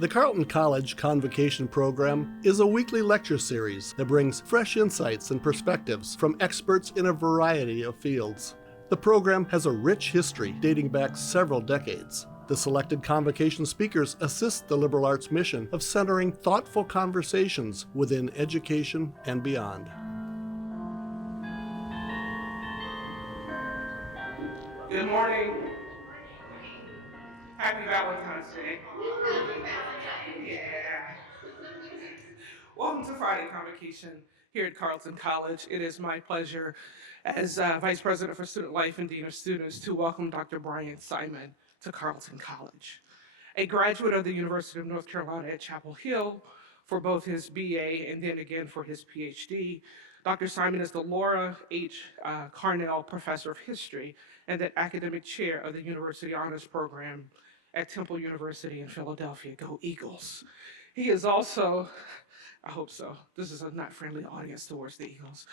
The Carleton College Convocation program is a weekly lecture series that brings fresh insights and perspectives from experts in a variety of fields. The program has a rich history dating back several decades. The selected Convocation speakers assist the liberal arts mission of centering thoughtful conversations within education and beyond. Good morning. Happy Valentine's Day. Yeah. Welcome to Friday Convocation here at Carleton College. It is my pleasure as Vice President for Student Life and Dean of Students to welcome Dr. Bryant Simon to Carleton College. A graduate of the University of North Carolina at Chapel Hill for both his BA and then again for his PhD, Dr. Simon is the Laura H. Carnell Professor of History and the Academic Chair of the University Honors Program at Temple University in Philadelphia. Go Eagles. He is also, I hope so, this is a not friendly audience towards the Eagles.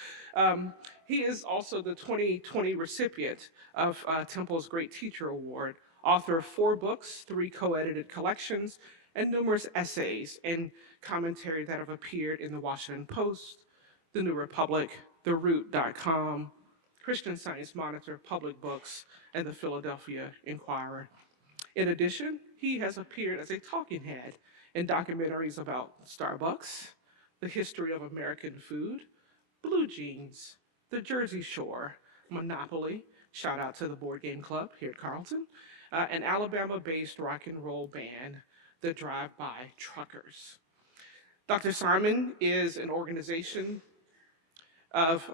He is also the 2020 recipient of Temple's Great Teacher Award, author of 4 books, 3 co-edited collections, and numerous essays and commentary that have appeared in the Washington Post, the New Republic, TheRoot.com, Christian Science Monitor, Public Books, and the Philadelphia Inquirer. In addition, he has appeared as a talking head in documentaries about Starbucks, the history of American food, Blue Jeans, the Jersey Shore, Monopoly, shout out to the Board Game Club here at Carleton, an Alabama-based rock and roll band, the Drive-By Truckers. Dr. Simon is an organization of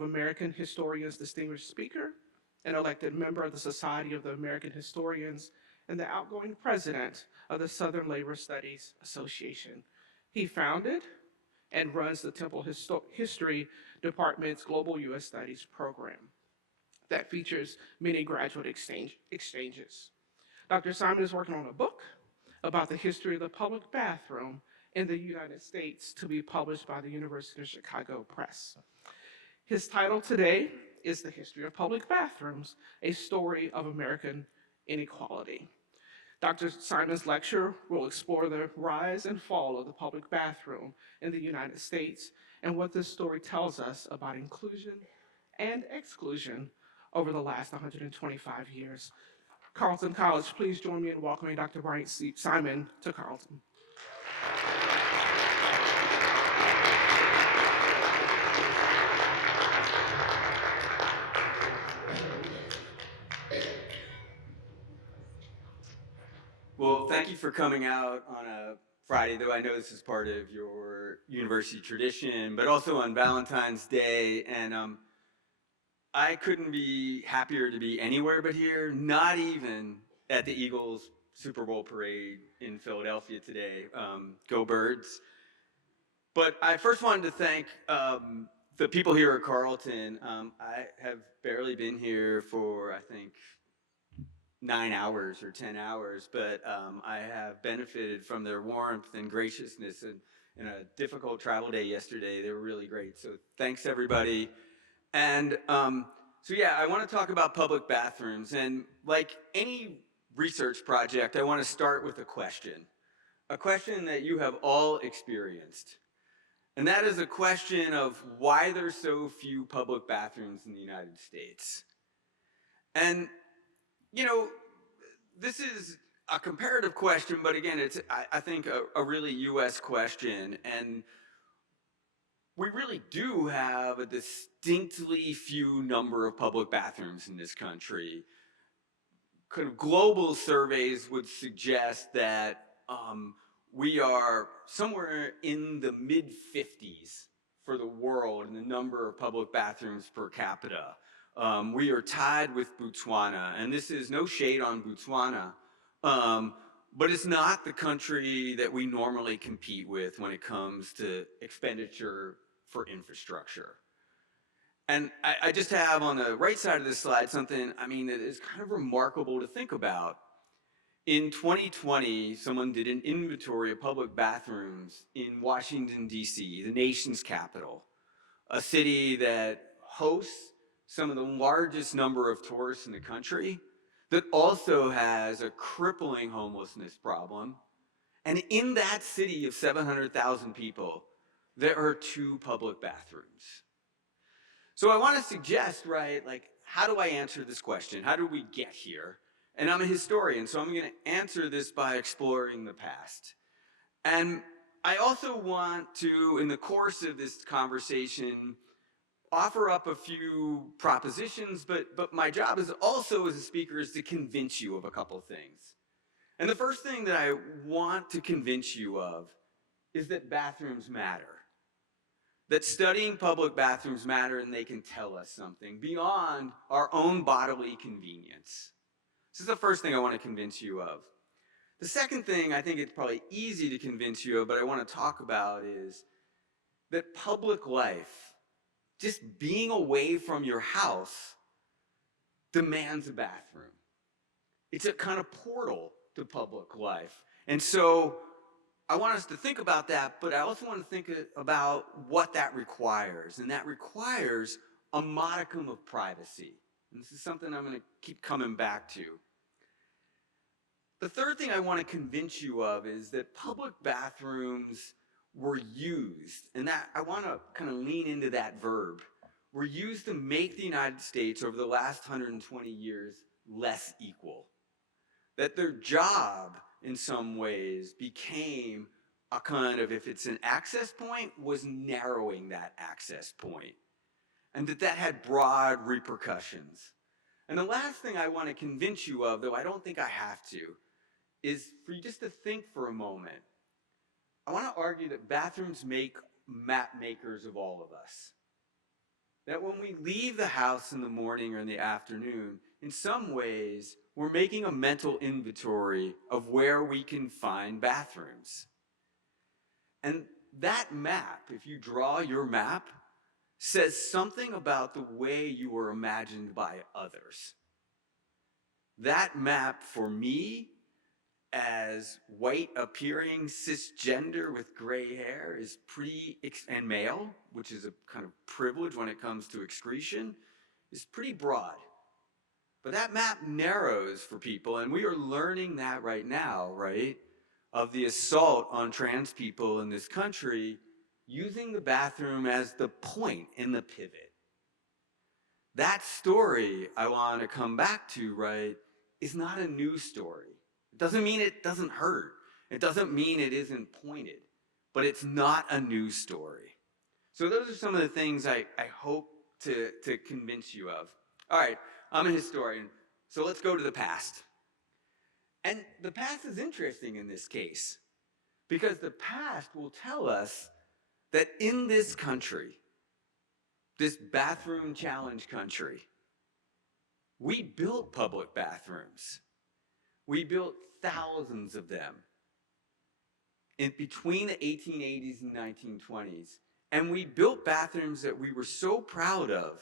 American Historians Distinguished Speaker, an elected member of the Society of the American Historians, and the outgoing president of the Southern Labor Studies Association. He founded and runs the Temple History Department's Global U.S. Studies program that features many graduate exchanges. Dr. Simon is working on a book about the history of the public bathroom in the United States to be published by the University of Chicago Press. His title today is The History of Public Bathrooms, a Story of American Inequality. Dr. Simon's lecture will explore the rise and fall of the public bathroom in the United States and what this story tells us about inclusion and exclusion over the last 125 years. Carleton College, please join me in welcoming Dr. Bryant Simon to Carleton. Well, thank you for coming out on a Friday, though I know this is part of your university tradition, but also on Valentine's Day. And I couldn't be happier to be anywhere but here, not even at the Eagles Super Bowl parade in Philadelphia today. Go Birds. But I first wanted to thank the people here at Carleton. I have barely been here for, I think, 9 hours or 10 hours, but I have benefited from their warmth and graciousness in a difficult travel day yesterday. They were really great. So thanks, everybody. And so yeah, I want to talk about public bathrooms. And like any research project, I want to start with a question that you have all experienced. And that is a question of why there's so few public bathrooms in the United States. And you know, this is a comparative question, but again, it's, I think, a really US question. And we really do have a distinctly few number of public bathrooms in this country. Kind of global surveys would suggest that we are somewhere in the mid-50s for the world in the number of public bathrooms per capita. We are tied with Botswana, and this is no shade on Botswana, but it's not the country that we normally compete with when it comes to expenditure for infrastructure. And I just have on the right side of this slide something, I mean, that is kind of remarkable to think about. In 2020, someone did an inventory of public bathrooms in Washington, D.C., the nation's capital, a city that hosts some of the largest number of tourists in the country, that also has a crippling homelessness problem. And in that city of 700,000 people, there are 2 public bathrooms. So I want to suggest, right, like, how do I answer this question? How do we get here? And I'm a historian, so I'm going to answer this by exploring the past. And I also want to, in the course of this conversation, offer up a few propositions, but my job is also as a speaker is to convince you of a couple things. And the first thing that I want to convince you of is that bathrooms matter. That studying public bathrooms matter and they can tell us something beyond our own bodily convenience. This is the first thing I want to convince you of. The second thing I think it's probably easy to convince you of, but I want to talk about is that public life, just being away from your house, demands a bathroom. It's a kind of portal to public life. And so I want us to think about that, but I also want to think about what that requires. And that requires a modicum of privacy. And this is something I'm going to keep coming back to. The third thing I want to convince you of is that public bathrooms were used, and that I want to kind of lean into that verb, were used to make the United States over the last 120 years less equal. That their job, in some ways, became a kind of, if it's an access point, was narrowing that access point. And that had broad repercussions. And the last thing I want to convince you of, though I don't think I have to, is for you just to think for a moment. I want to argue that bathrooms make map makers of all of us. That when we leave the house in the morning or in the afternoon, in some ways, we're making a mental inventory of where we can find bathrooms. And that map, if you draw your map, says something about the way you were imagined by others. That map, for me, as white appearing cisgender with gray hair, is and male, which is a kind of privilege when it comes to excretion, is pretty broad. But that map narrows for people, and we are learning that right now, right? Of the assault on trans people in this country, using the bathroom as the point in the pivot. That story I want to come back to, right, is not a new story. It doesn't mean it doesn't hurt. It doesn't mean it isn't pointed, but it's not a new story. So those are some of the things I hope to convince you of. All right, I'm a historian, so let's go to the past. And the past is interesting in this case, because the past will tell us that in this country, this bathroom challenge country, we built public bathrooms. We built thousands of them in between the 1880s and 1920s. And we built bathrooms that we were so proud of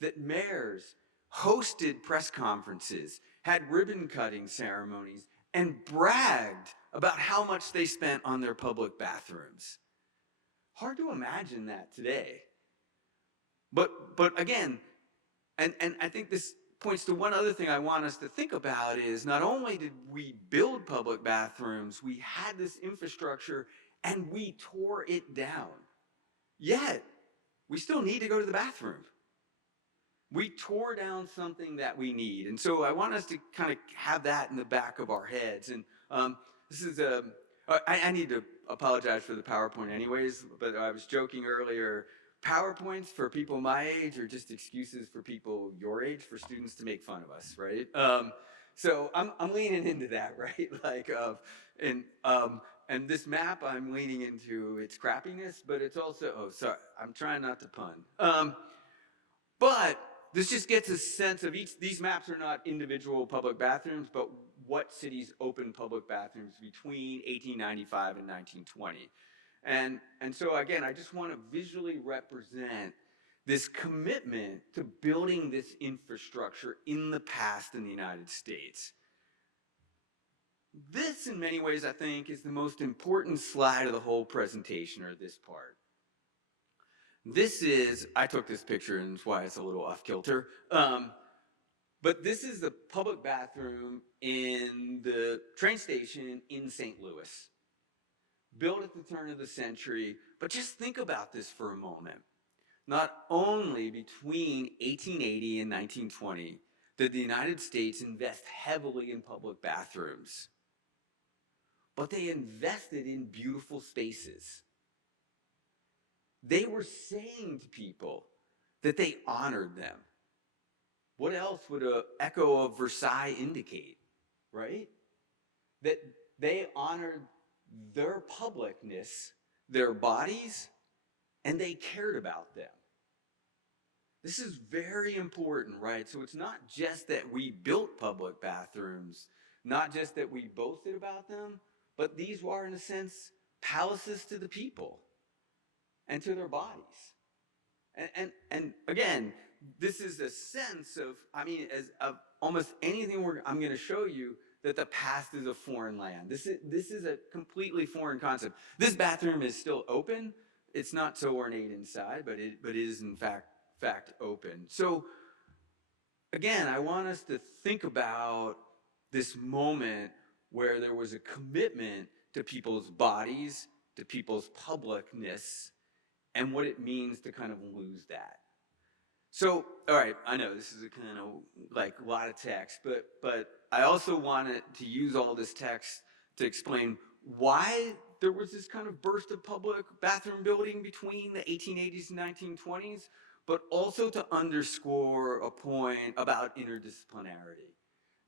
that mayors hosted press conferences, had ribbon cutting ceremonies, and bragged about how much they spent on their public bathrooms. Hard to imagine that today. But again, and I think this points to one other thing I want us to think about is not only did we build public bathrooms, we had this infrastructure and we tore it down. Yet, we still need to go to the bathroom. We tore down something that we need. And so I want us to kind of have that in the back of our heads. And this is I need to apologize for the PowerPoint anyways, but I was joking earlier. PowerPoints for people my age are just excuses for people your age, for students to make fun of us, right? So I'm leaning into that, right? Like, and this map I'm leaning into its crappiness, but it's also, oh, sorry, I'm trying not to pun. But this just gets a sense of these maps are not individual public bathrooms, but what cities opened public bathrooms between 1895 and 1920. And so again, I just want to visually represent this commitment to building this infrastructure in the past in the United States. This, in many ways, I think, is the most important slide of the whole presentation, or this part. This is, I took this picture and that's why it's a little off kilter. But this is the public bathroom in the train station in St. Louis, built at the turn of the century. But just think about this for a moment. Not only between 1880 and 1920 did the United States invest heavily in public bathrooms, but they invested in beautiful spaces. They were saying to people that they honored them. What else would an echo of Versailles indicate, right? That they honored their publicness, their bodies, and they cared about them. This is very important, right? So it's not just that we built public bathrooms, not just that we boasted about them, but these were, in a sense, palaces to the people and to their bodies. And again, this is a sense of, I mean, as of almost anything I'm going to show you, that the past is a foreign land. This is a completely foreign concept. This bathroom is still open. It's not so ornate inside, but it is in fact open. So again, I want us to think about this moment where there was a commitment to people's bodies, to people's publicness, and what it means to kind of lose that. So, all right, I know this is a kind of like a lot of text, but I also wanted to use all this text to explain why there was this kind of burst of public bathroom building between the 1880s and 1920s, but also to underscore a point about interdisciplinarity.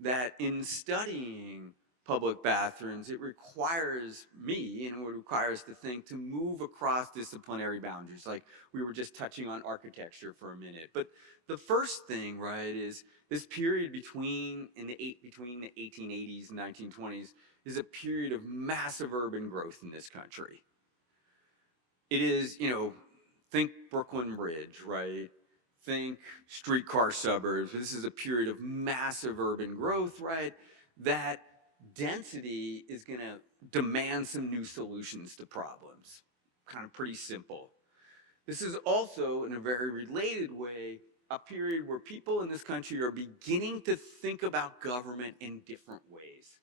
That in studying public bathrooms, it requires me, and it requires to think, to move across disciplinary boundaries. Like we were just touching on architecture for a minute. But the first thing, right, is this period between the 1880s and 1920s is a period of massive urban growth in this country. It is, think Brooklyn Bridge, right? Think streetcar suburbs. This is a period of massive urban growth, right? That density is going to demand some new solutions to problems. Kind of pretty simple. This is also, in a very related way, a period where people in this country are beginning to think about government in different ways.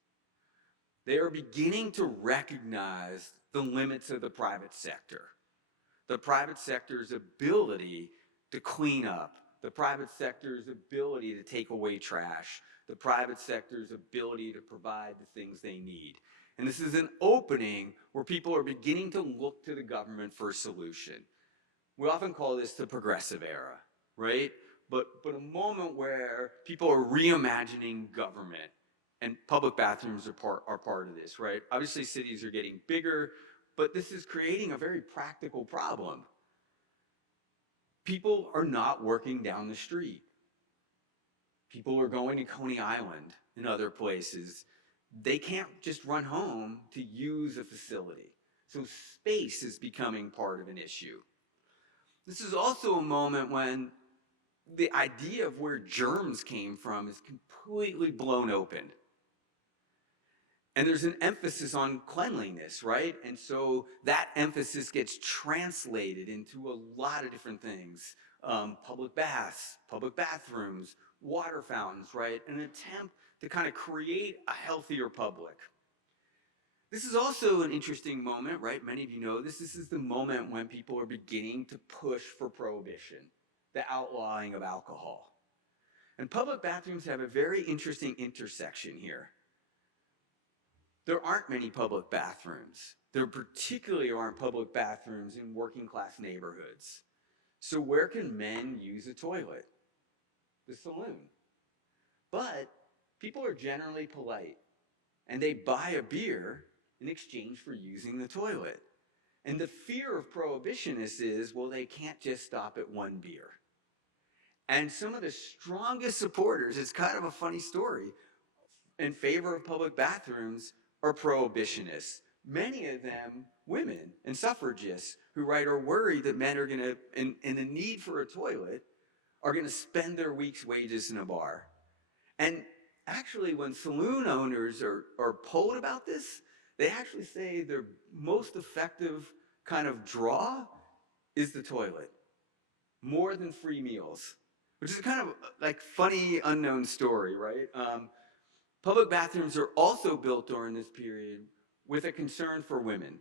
They are beginning to recognize the limits of the private sector. The private sector's ability to clean up, the private sector's ability to take away trash, the private sector's ability to provide the things they need. And this is an opening where people are beginning to look to the government for a solution. We often call this the progressive era, right? But a moment where people are reimagining government, and public bathrooms are part of this, right? Obviously cities are getting bigger, but this is creating a very practical problem. People are not working down the street. People are going to Coney Island and other places. They can't just run home to use a facility. So space is becoming part of an issue. This is also a moment when the idea of where germs came from is completely blown open. And there's an emphasis on cleanliness, right? And so that emphasis gets translated into a lot of different things. Public baths, public bathrooms, water fountains, right? An attempt to kind of create a healthier public. This is also an interesting moment, right? Many of you know this. This is the moment when people are beginning to push for prohibition, the outlawing of alcohol. And public bathrooms have a very interesting intersection here. There aren't many public bathrooms. There particularly aren't public bathrooms in working class neighborhoods. So where can men use a toilet? The saloon. But people are generally polite, and they buy a beer in exchange for using the toilet. And the fear of prohibitionists is, well, they can't just stop at one beer. And some of the strongest supporters, it's kind of a funny story, in favor of public bathrooms are prohibitionists. Many of them women and suffragists who write are worried that men are going to, in the need for a toilet, are going to spend their week's wages in a bar. And actually, when saloon owners are polled about this, they actually say their most effective kind of draw is the toilet, more than free meals. which is kind of like funny unknown story, right? Public bathrooms are also built during this period with a concern for women.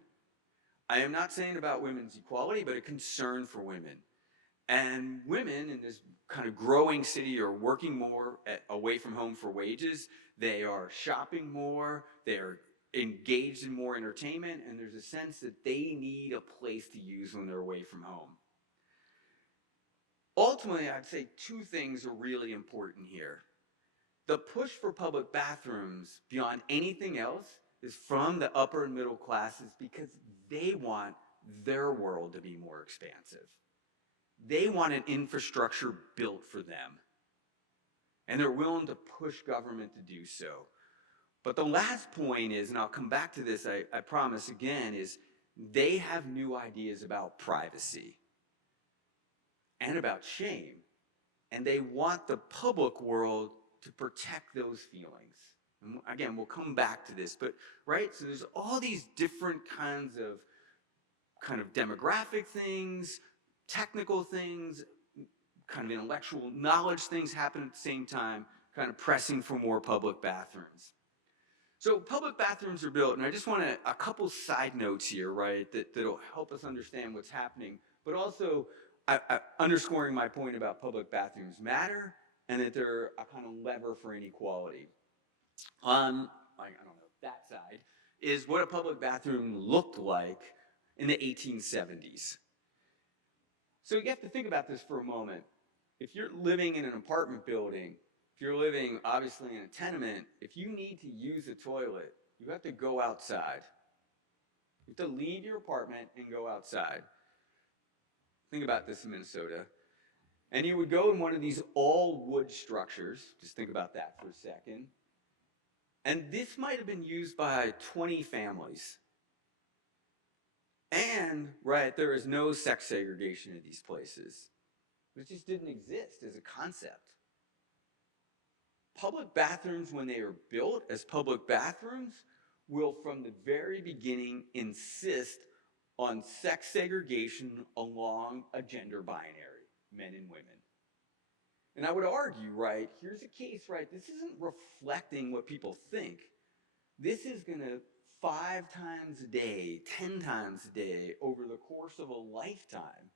I am not saying about women's equality, but a concern for women. And women in this kind of growing city are working more away from home for wages. They are shopping more. They are engaged in more entertainment. And there's a sense that they need a place to use when they're away from home. Ultimately, I'd say two things are really important here. The push for public bathrooms beyond anything else is from the upper and middle classes because they want their world to be more expansive. They want an infrastructure built for them. And they're willing to push government to do so. But the last point is, and I'll come back to this, I promise again, is they have new ideas about privacy and about shame. And they want the public world to protect those feelings. And again, we'll come back to this, but right? So there's all these different kinds of kind of demographic things, technical things, kind of intellectual knowledge things happen at the same time, kind of pressing for more public bathrooms. So public bathrooms are built, and I just want a couple side notes here, right, that'll help us understand what's happening, but also underscoring my point about public bathrooms matter and that they're a kind of lever for inequality. On, I don't know, that side is what a public bathroom looked like in the 1870s. So you have to think about this for a moment. If you're living in an apartment building, if you're living obviously in a tenement, if you need to use a toilet, you have to go outside. You have to leave your apartment and go outside. Think about this in Minnesota. And you would go in one of these all wood structures. Just think about that for a second. And this might have been used by 20 families. And, right, there is no sex segregation in these places. It just didn't exist as a concept. Public bathrooms, when they are built as public bathrooms, will from the very beginning insist on sex segregation along a gender binary, men and women. And I would argue, right, here's a case, right, this isn't reflecting what people think. This is going to 5 times a day, 10 times a day, over the course of a lifetime,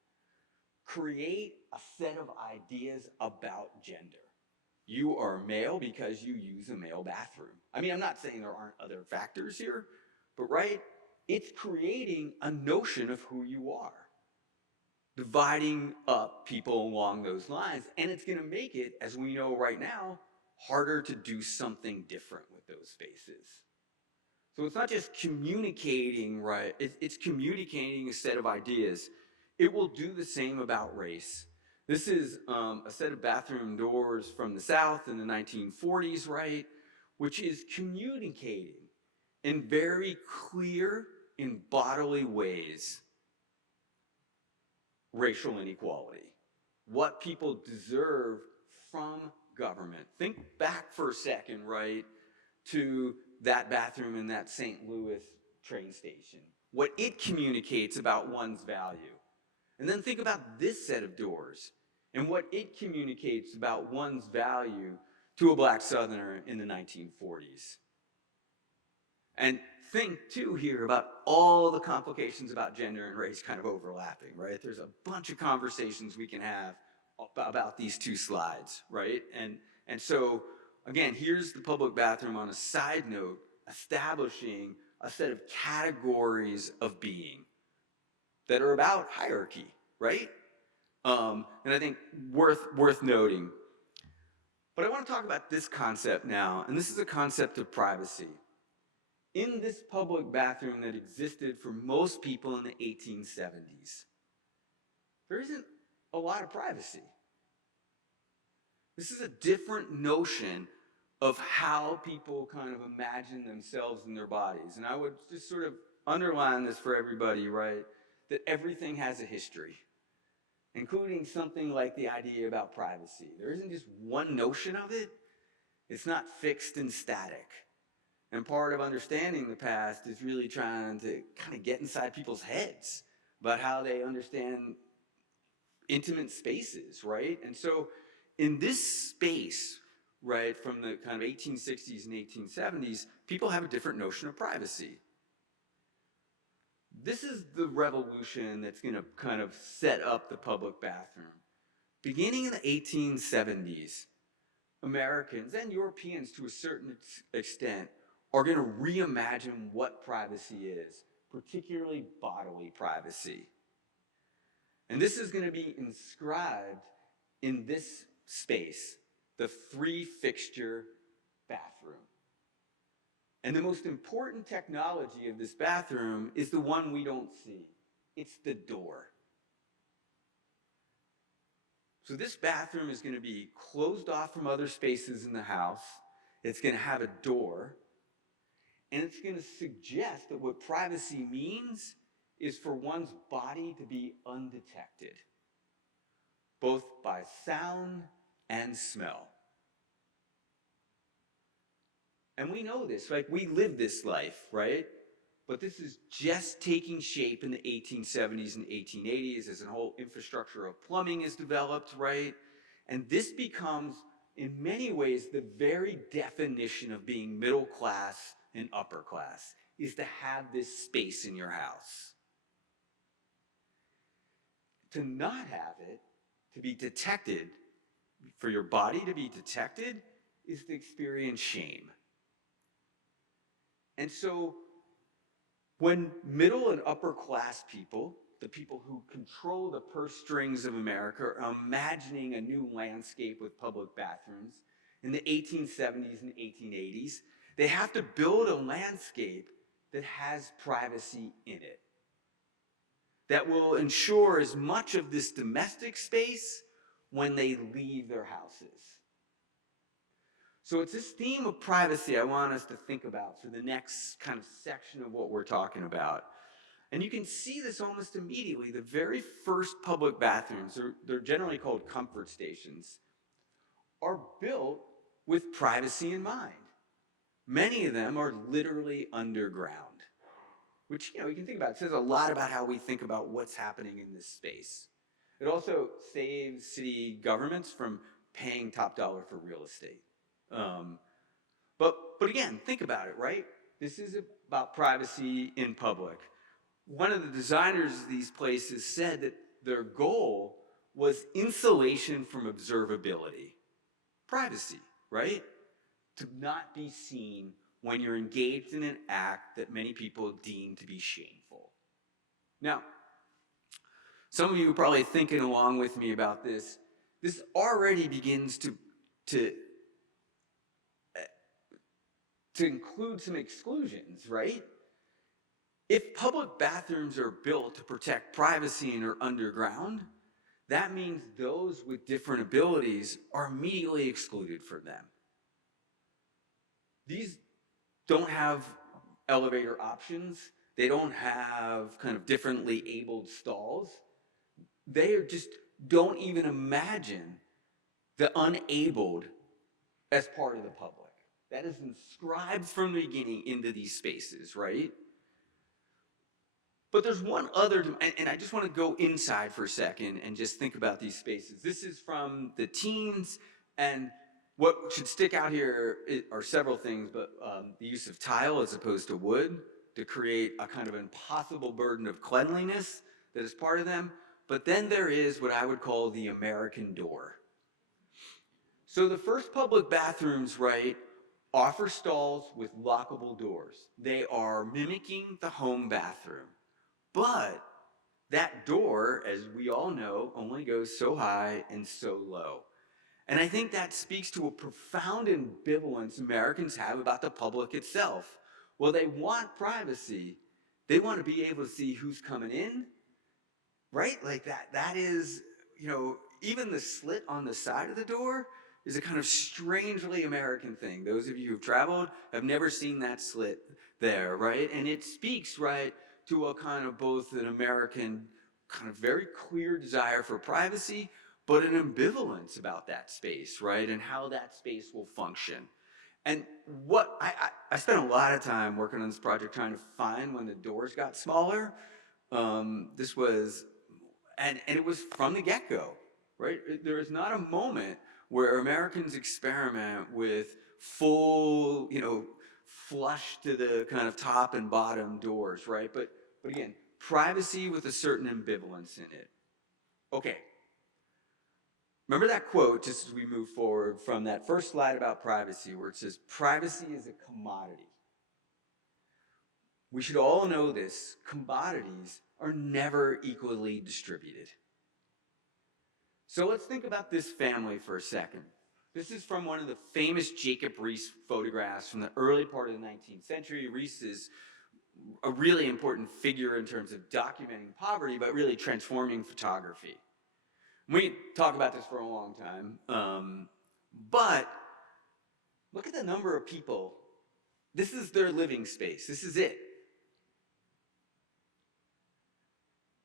create a set of ideas about gender. You are male because you use a male bathroom. I mean, I'm not saying there aren't other factors here, but right, it's creating a notion of who you are, dividing up people along those lines, and it's going to make it, as we know right now, harder to do something different with those spaces. So it's not just communicating, right? It's communicating a set of ideas. It will do the same about race. This is a set of bathroom doors from the South in the 1940s, right? Which is communicating in very clear and bodily ways racial inequality, what people deserve from government. Think back for a second, right, to that bathroom in that St. Louis train station, what it communicates about one's value. And then think about this set of doors and what it communicates about one's value to a black Southerner in the 1940s. And think, too, here about all the complications about gender and race kind of overlapping, right? There's a bunch of conversations we can have about these two slides, right? And so, again, here's the public bathroom on a side note, establishing a set of categories of being that are about hierarchy, right? And I think worth noting. But I want to talk about this concept now, and this is a concept of privacy. In this public bathroom that existed for most people in the 1870s, there isn't a lot of privacy. This is a different notion of how people kind of imagine themselves and their bodies. And I would just sort of underline this for everybody, right? That everything has a history, including something like the idea about privacy. There isn't just one notion of it. It's not fixed and static. And part of understanding the past is really trying to kind of get inside people's heads about how they understand intimate spaces, right? And so in this space, right, from the kind of 1860s and 1870s, people have a different notion of privacy. This is the revolution that's going to kind of set up the public bathroom. Beginning in the 1870s, Americans and Europeans to a certain extent are going to reimagine what privacy is, particularly bodily privacy. And this is going to be inscribed in this space, the 3-fixture bathroom. And the most important technology of this bathroom is the one we don't see. It's the door. So this bathroom is going to be closed off from other spaces in the house. It's going to have a door. And it's going to suggest that what privacy means is for one's body to be undetected, both by sound and smell. And we know this, like we live this life, right? But this is just taking shape in the 1870s and 1880s as a whole infrastructure of plumbing is developed, right? And this becomes, in many ways, the very definition of being middle class and upper class, is to have this space in your house. To not have it, to be detected, for your body to be detected, is to experience shame. And so, when middle and upper class people, the people who control the purse strings of America, are imagining a new landscape with public bathrooms in the 1870s and 1880s, they have to build a landscape that has privacy in it, that will ensure as much of this domestic space when they leave their houses. So it's this theme of privacy I want us to think about for the next kind of section of what we're talking about. And you can see this almost immediately. The very first public bathrooms, they're generally called comfort stations, are built with privacy in mind. Many of them are literally underground, which, you can think about. It says a lot about how we think about what's happening in this space. It also saves city governments from paying top dollar for real estate. But again, think about it, right? This is about privacy in public. One of the designers of these places said that their goal was insulation from observability. Privacy, right? To not be seen when you're engaged in an act that many people deem to be shameful. Now, some of you are probably thinking along with me about this. This already begins to include some exclusions, right? If public bathrooms are built to protect privacy and are underground, that means those with different abilities are immediately excluded from them. These don't have elevator options. They don't have kind of differently abled stalls. They just don't even imagine the unabled as part of the public. That is inscribed from the beginning into these spaces, right? But there's one other, and I just want to go inside for a second and just think about these spaces. This is from the teens, and what should stick out here are several things, but the use of tile as opposed to wood to create a kind of impossible burden of cleanliness that is part of them. But then there is what I would call the American door. So the first public bathrooms, right, offer stalls with lockable doors. They are mimicking the home bathroom. But that door, as we all know, only goes so high and so low. And I think that speaks to a profound ambivalence Americans have about the public itself. Well, they want privacy. They want to be able to see who's coming in, right? Like that is, even the slit on the side of the door is a kind of strangely American thing. Those of you who've traveled have never seen that slit there, right? And it speaks, right, to a kind of both an American kind of very clear desire for privacy, but an ambivalence about that space, right? And how that space will function. And what I spent a lot of time working on this project trying to find when the doors got smaller. This was, and it was from the get-go, right? There is not a moment where Americans experiment with full, flush to the kind of top and bottom doors, right? But again, privacy with a certain ambivalence in it. Okay. Remember that quote, just as we move forward from that first slide about privacy, where it says, privacy is a commodity. We should all know this. Commodities are never equally distributed. So let's think about this family for a second. This is from one of the famous Jacob Riis photographs from the early part of the 19th century. Riis is a really important figure in terms of documenting poverty, but really transforming photography. We can talk about this for a long time, but look at the number of people. This is their living space. This is it.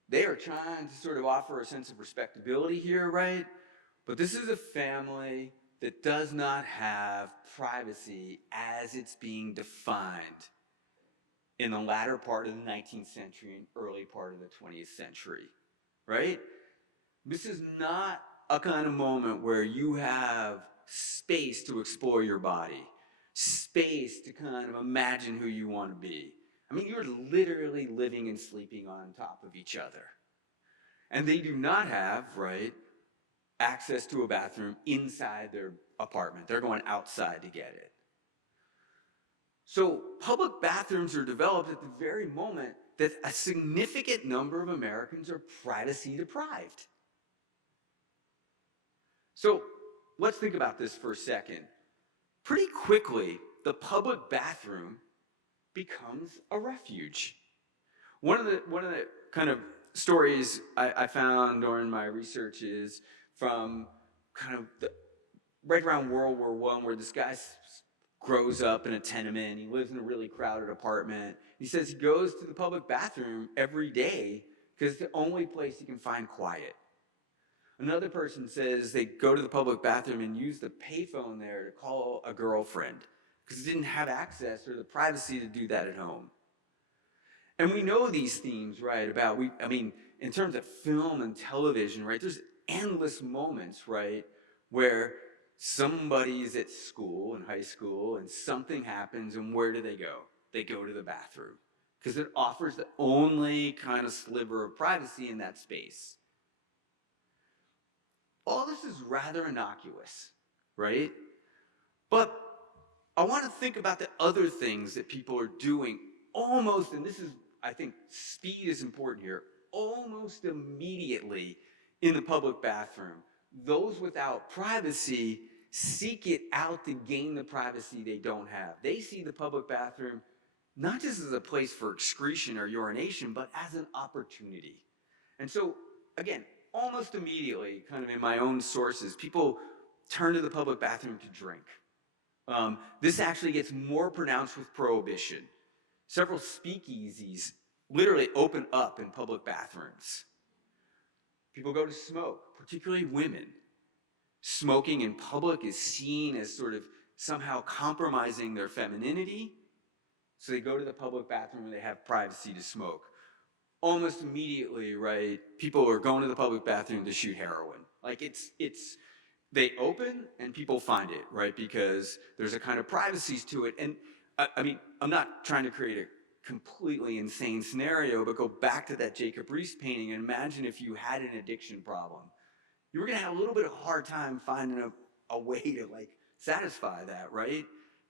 They are trying to sort of offer a sense of respectability here, right? But this is a family that does not have privacy as it's being defined in the latter part of the 19th century and early part of the 20th century, right? This is not a kind of moment where you have space to explore your body, space to kind of imagine who you want to be. I mean, you're literally living and sleeping on top of each other. And they do not have, right, access to a bathroom inside their apartment. They're going outside to get it. So public bathrooms are developed at the very moment that a significant number of Americans are privacy deprived. So let's think about this for a second. Pretty quickly, the public bathroom becomes a refuge. One of the kind of stories I found during my research is from kind of right around World War I, where this guy grows up in a tenement. He lives in a really crowded apartment. He says he goes to the public bathroom every day because it's the only place he can find quiet. Another person says they go to the public bathroom and use the payphone there to call a girlfriend because they didn't have access or the privacy to do that at home. And we know these themes, right, in terms of film and television, right, there's endless moments, right, where somebody's at school, in high school, and something happens, and where do they go? They go to the bathroom because it offers the only kind of sliver of privacy in that space. All this is rather innocuous, right? But I want to think about the other things that people are doing almost, and this is, I think, speed is important here, almost immediately in the public bathroom. Those without privacy seek it out to gain the privacy they don't have. They see the public bathroom not just as a place for excretion or urination, but as an opportunity. And so, again, almost immediately, kind of in my own sources, people turn to the public bathroom to drink. This actually gets more pronounced with Prohibition. Several speakeasies literally open up in public bathrooms. People go to smoke, particularly women. Smoking in public is seen as sort of somehow compromising their femininity, so they go to the public bathroom where they have privacy to smoke. Almost immediately, right, people are going to the public bathroom to shoot heroin. Like they open and people find it, right, because there's a kind of privacy to it. And I'm not trying to create a completely insane scenario, but go back to that Jacob Riis painting and imagine if you had an addiction problem. You were gonna have a little bit of a hard time finding a way to satisfy that, right?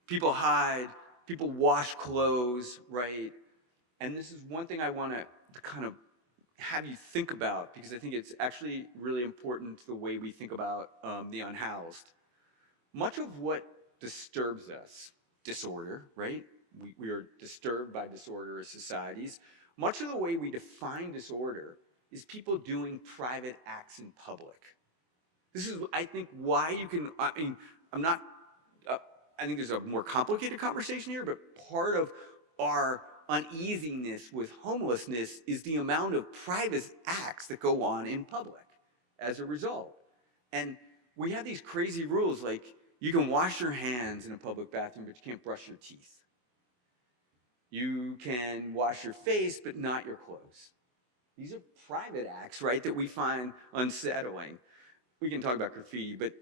People hide, people wash clothes, right? And this is one thing I wanna kind of have you think about, because I think it's actually really important to the way we think about the unhoused. Much of what disturbs us, disorder, right? We are disturbed by disorder as societies. Much of the way we define disorder is people doing private acts in public. This is, I think, why you can, I think there's a more complicated conversation here, but part of our uneasiness with homelessness is the amount of private acts that go on in public as a result. And we have these crazy rules like you can wash your hands in a public bathroom, but you can't brush your teeth. You can wash your face, but not your clothes. These are private acts, right, that we find unsettling. We can talk about graffiti, but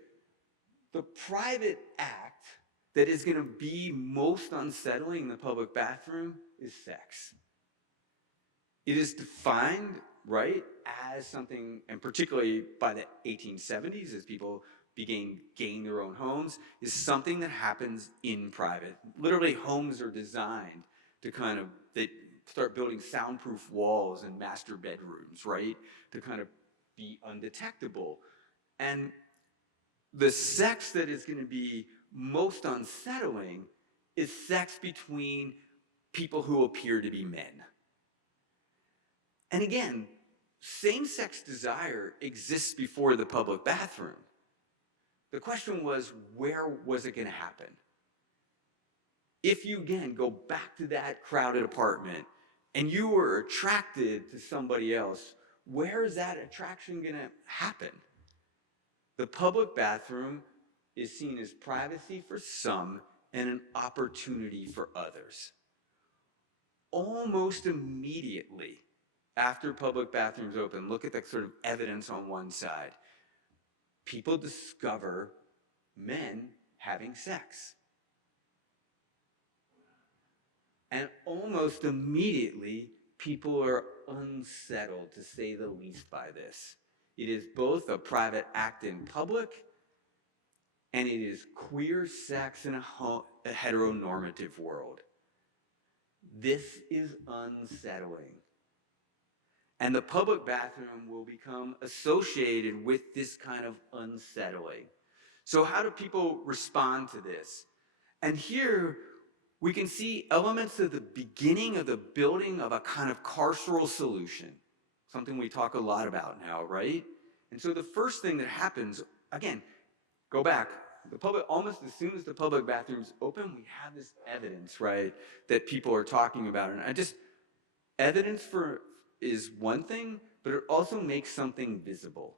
The private act that is going to be most unsettling in the public bathroom is sex. It is defined, right, as something, and particularly by the 1870s, as people began gaining their own homes, is something that happens in private. Literally, homes are designed to they start building soundproof walls and master bedrooms, right, to kind of be undetectable. And the sex that is going to be most unsettling is sex between people who appear to be men. And again, same-sex desire exists before the public bathroom. The question was, where was it going to happen? If you, again, go back to that crowded apartment and you were attracted to somebody else, where is that attraction going to happen? The public bathroom is seen as privacy for some and an opportunity for others. Almost immediately after public bathrooms open, look at that sort of evidence on one side. People discover men having sex. And almost immediately, people are unsettled, to say the least, by this. It is both a private act in public, and it is queer sex in a heteronormative world. This is unsettling. And the public bathroom will become associated with this kind of unsettling. So how do people respond to this? And here we can see elements of the beginning of the building of a kind of carceral solution, something we talk a lot about now, right? And so the first thing that happens, again, go back, almost as soon as the public bathrooms open, we have this evidence, right, that people are talking about. And evidence is one thing, but it also makes something visible.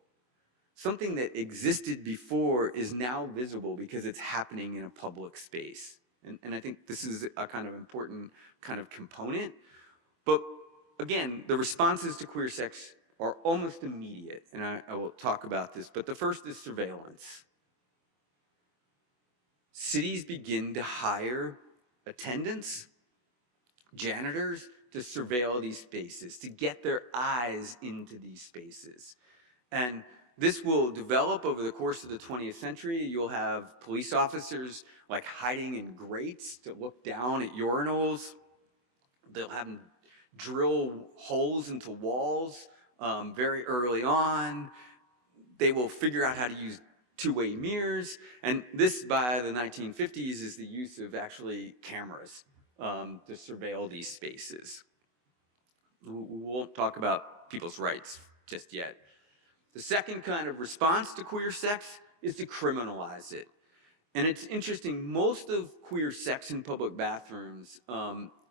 Something that existed before is now visible because it's happening in a public space. And I think this is a kind of important kind of component. But again, the responses to queer sex are almost immediate, and I will talk about this. But the first is surveillance. Cities begin to hire attendants, janitors, to surveil these spaces, to get their eyes into these spaces. And this will develop over the course of the 20th century. You'll have police officers like hiding in grates to look down at urinals. They'll have them drill holes into walls very early on. They will figure out how to use two-way mirrors. And this, by the 1950s, is the use of actually cameras to surveil these spaces. We won't talk about people's rights just yet. The second kind of response to queer sex is to criminalize it. And it's interesting, most of queer sex in public bathrooms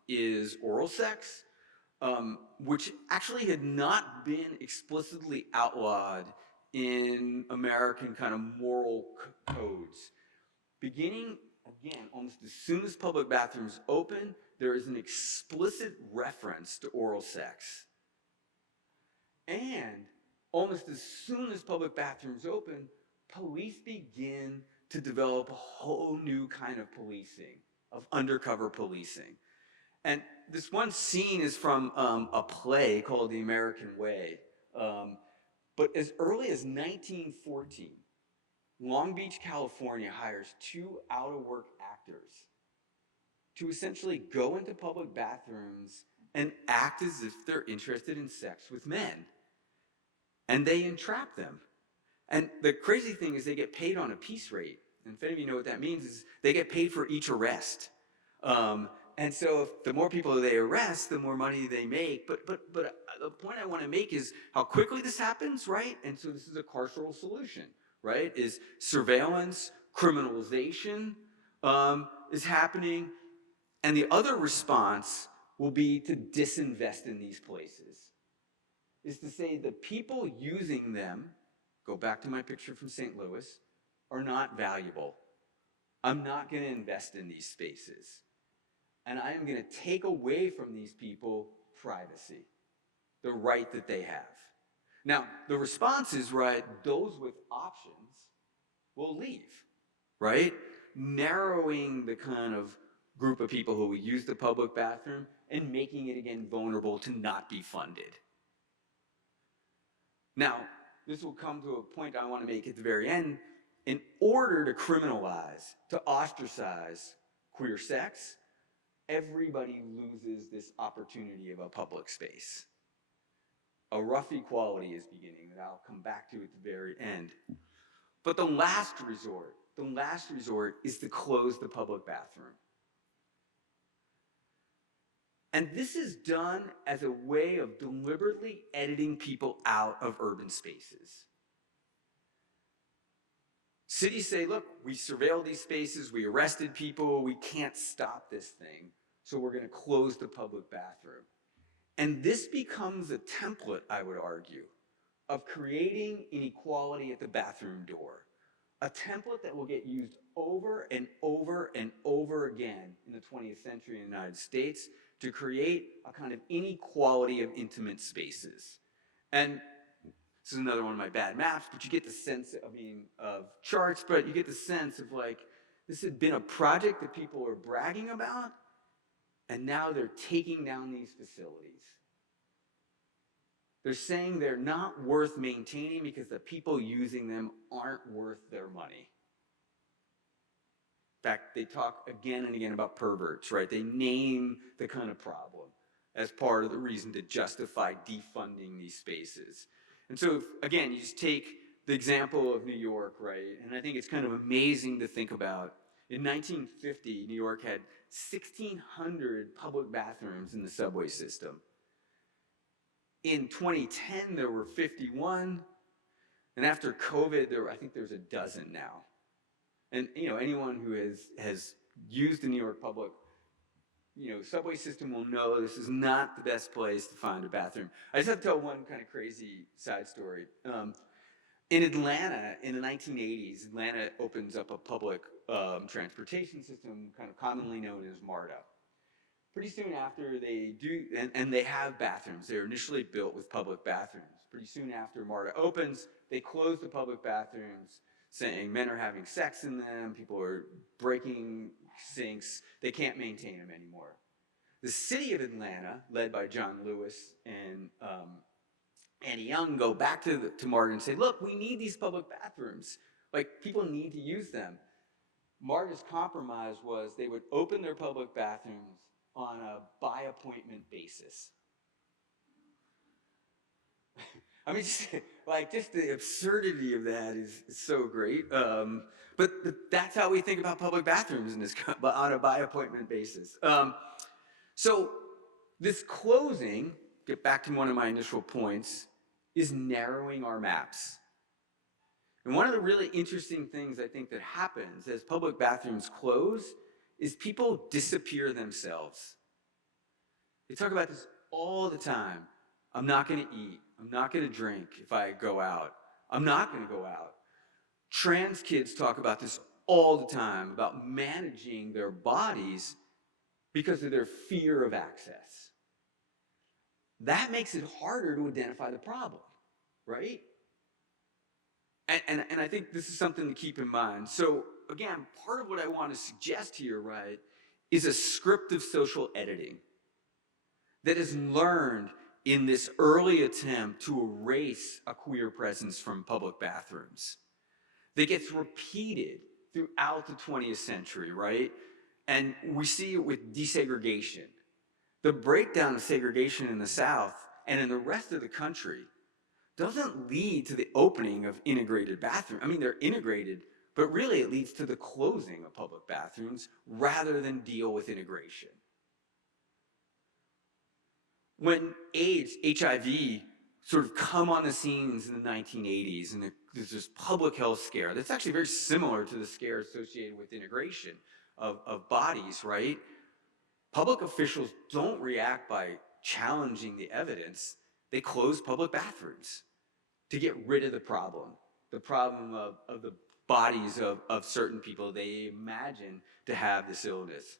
is oral sex, which actually had not been explicitly outlawed in American kind of moral codes. Beginning, again, almost as soon as public bathrooms open, there is an explicit reference to oral sex. And almost as soon as public bathrooms open, police begin to develop a whole new kind of policing, of undercover policing. And this one scene is from a play called The American Way. But as early as 1914, Long Beach, California hires two out-of-work actors to essentially go into public bathrooms and act as if they're interested in sex with men. And they entrap them. And the crazy thing is they get paid on a piece rate. And if any of you know what that means, is they get paid for each arrest. And so if the more people they arrest, the more money they make. But the point I want to make is how quickly this happens, right? And so this is a carceral solution, right? Is surveillance, criminalization is happening. And the other response will be to disinvest in these places. Is to say the people using them, go back to my picture from St. Louis, are not valuable. I'm not going to invest in these spaces. And I am going to take away from these people privacy, the right that they have. Now, the response is, right, those with options will leave. right? Narrowing the kind of group of people who will use the public bathroom and making it again vulnerable to not be funded. Now, this will come to a point I want to make at the very end. In order to criminalize, to ostracize queer sex, everybody loses this opportunity of a public space. A rough equality is beginning that I'll come back to at the very end. But the last resort is to close the public bathroom. And this is done as a way of deliberately editing people out of urban spaces. Cities say, look, we surveilled these spaces, we arrested people, we can't stop this thing, so we're going to close the public bathroom. And this becomes a template, I would argue, of creating inequality at the bathroom door. A template that will get used over and over and over again in the 20th century in the United States to create a kind of inequality of intimate spaces. And this is another one of my bad maps, but you get the sense of charts, but you get the sense of like, this had been a project that people were bragging about, and now they're taking down these facilities. They're saying they're not worth maintaining because the people using them aren't worth their money. In fact, they talk again and again about perverts, right? They name the kind of problem as part of the reason to justify defunding these spaces. And so, again, you just take the example of New York, right? And I think it's kind of amazing to think about. In 1950, New York had 1,600 public bathrooms in the subway system. In 2010, there were 51. And after COVID, I think there's a dozen now. And anyone who has used the New York public subway system will know this is not the best place to find a bathroom. I just have to tell one kind of crazy side story. In Atlanta, in the 1980s, Atlanta opens up a public transportation system kind of commonly known as MARTA. Pretty soon after they do, and they have bathrooms. They're initially built with public bathrooms. Pretty soon after MARTA opens, they close the public bathrooms, saying men are having sex in them, people are breaking sinks, they can't maintain them anymore. The city of Atlanta, led by John Lewis and Annie Young, go back to MARTA and say, look, we need these public bathrooms. Like, people need to use them. MARTA's compromise was they would open their public bathrooms on a by-appointment basis. I mean, just the absurdity of that is so great. But that's how we think about public bathrooms in this on a by-appointment basis. So this closing, get back to one of my initial points, is narrowing our maps. And one of the really interesting things I think that happens as public bathrooms close is people disappear themselves. They talk about this all the time. I'm not going to eat. I'm not going to drink if I go out. I'm not going to go out. Trans kids talk about this all the time, about managing their bodies because of their fear of access. That makes it harder to identify the problem, right? And I think this is something to keep in mind. So again, part of what I want to suggest here, right, is a script of social editing that is learned in this early attempt to erase a queer presence from public bathrooms. That gets repeated throughout the 20th century, right? And we see it with desegregation. The breakdown of segregation in the South and in the rest of the country doesn't lead to the opening of integrated bathrooms. I mean, they're integrated, but really it leads to the closing of public bathrooms rather than deal with integration. When AIDS, HIV, sort of come on the scenes in the 1980s, and there's this public health scare that's actually very similar to the scare associated with integration of bodies, right? Public officials don't react by challenging the evidence. They close public bathrooms to get rid of the problem of the bodies of certain people they imagine to have this illness.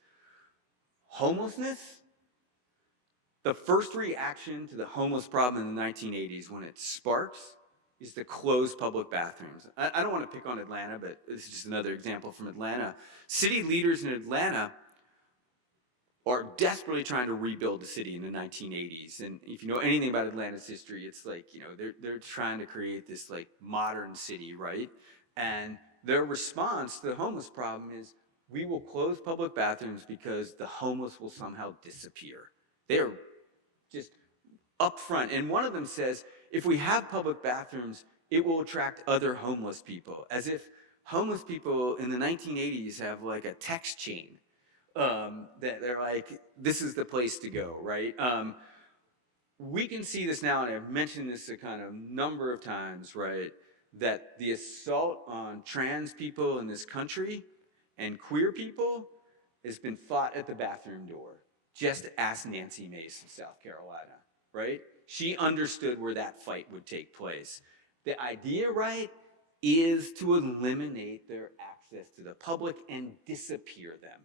Homelessness? The first reaction to the homeless problem in the 1980s, when it sparks, is to close public bathrooms. I don't want to pick on Atlanta, but this is just another example from Atlanta. City leaders in Atlanta are desperately trying to rebuild the city in the 1980s. And if you know anything about Atlanta's history, it's like, you know, they're trying to create this like modern city, right? And their response to the homeless problem is, we will close public bathrooms because the homeless will somehow disappear. They're just upfront. And one of them says, if we have public bathrooms, it will attract other homeless people, as if homeless people in the 1980s have like a text chain that they're like, this is the place to go, right? We can see this now, and I've mentioned this a kind of number of times, right? That the assault on trans people in this country and queer people has been fought at the bathroom door. Just ask Nancy Mace of South Carolina, right? She understood where that fight would take place. The idea, right, is to eliminate their access to the public and disappear them.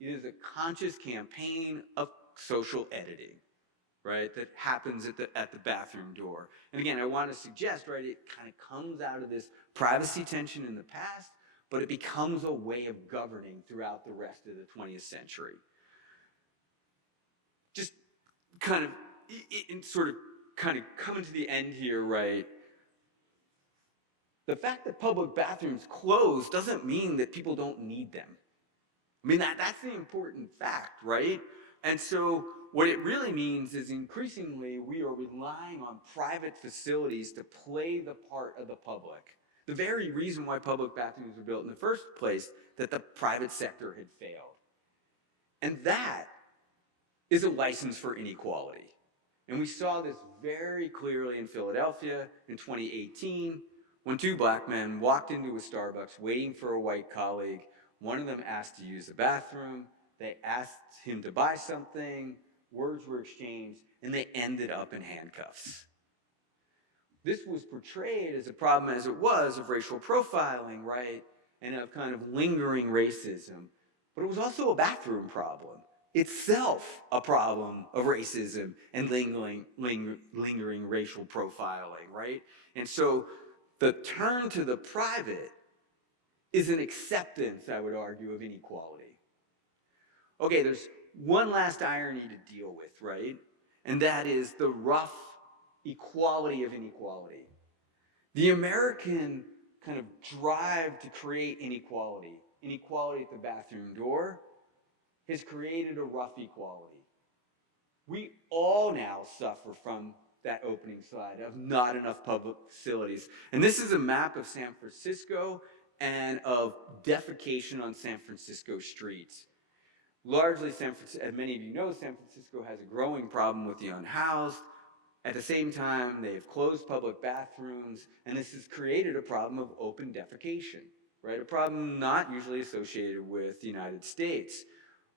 It is a conscious campaign of social editing, right, that happens at the bathroom door. And again, I want to suggest, right, it kind of comes out of this privacy tension in the past, but it becomes a way of governing throughout the rest of the 20th century. Just kind of, sort of coming to the end here, right? The fact that public bathrooms close doesn't mean that people don't need them. I mean, that's the important fact, right? And so what it really means is increasingly we are relying on private facilities to play the part of the public. The very reason why public bathrooms were built in the first place, that the private sector had failed. And that is a license for inequality. And we saw this very clearly in Philadelphia in 2018 when two black men walked into a Starbucks waiting for a white colleague. One of them asked to use the bathroom. They asked him to buy something. Words were exchanged, and they ended up in handcuffs. This was portrayed as a problem, as it was, of racial profiling, right? And of kind of lingering racism. But it was also a bathroom problem. Itself a problem of racism and lingering racial profiling, right? And so the turn to the private is an acceptance, I would argue, of inequality. Okay, there's one last irony to deal with, right? And that is the rough equality of inequality. The American kind of drive to create inequality at the bathroom door, has created a rough equality. We all now suffer from that opening slide of not enough public facilities. And this is a map of San Francisco and of defecation on San Francisco streets. Largely, as many of you know, San Francisco has a growing problem with the unhoused. At the same time, they have closed public bathrooms, and this has created a problem of open defecation, right? A problem not usually associated with the United States.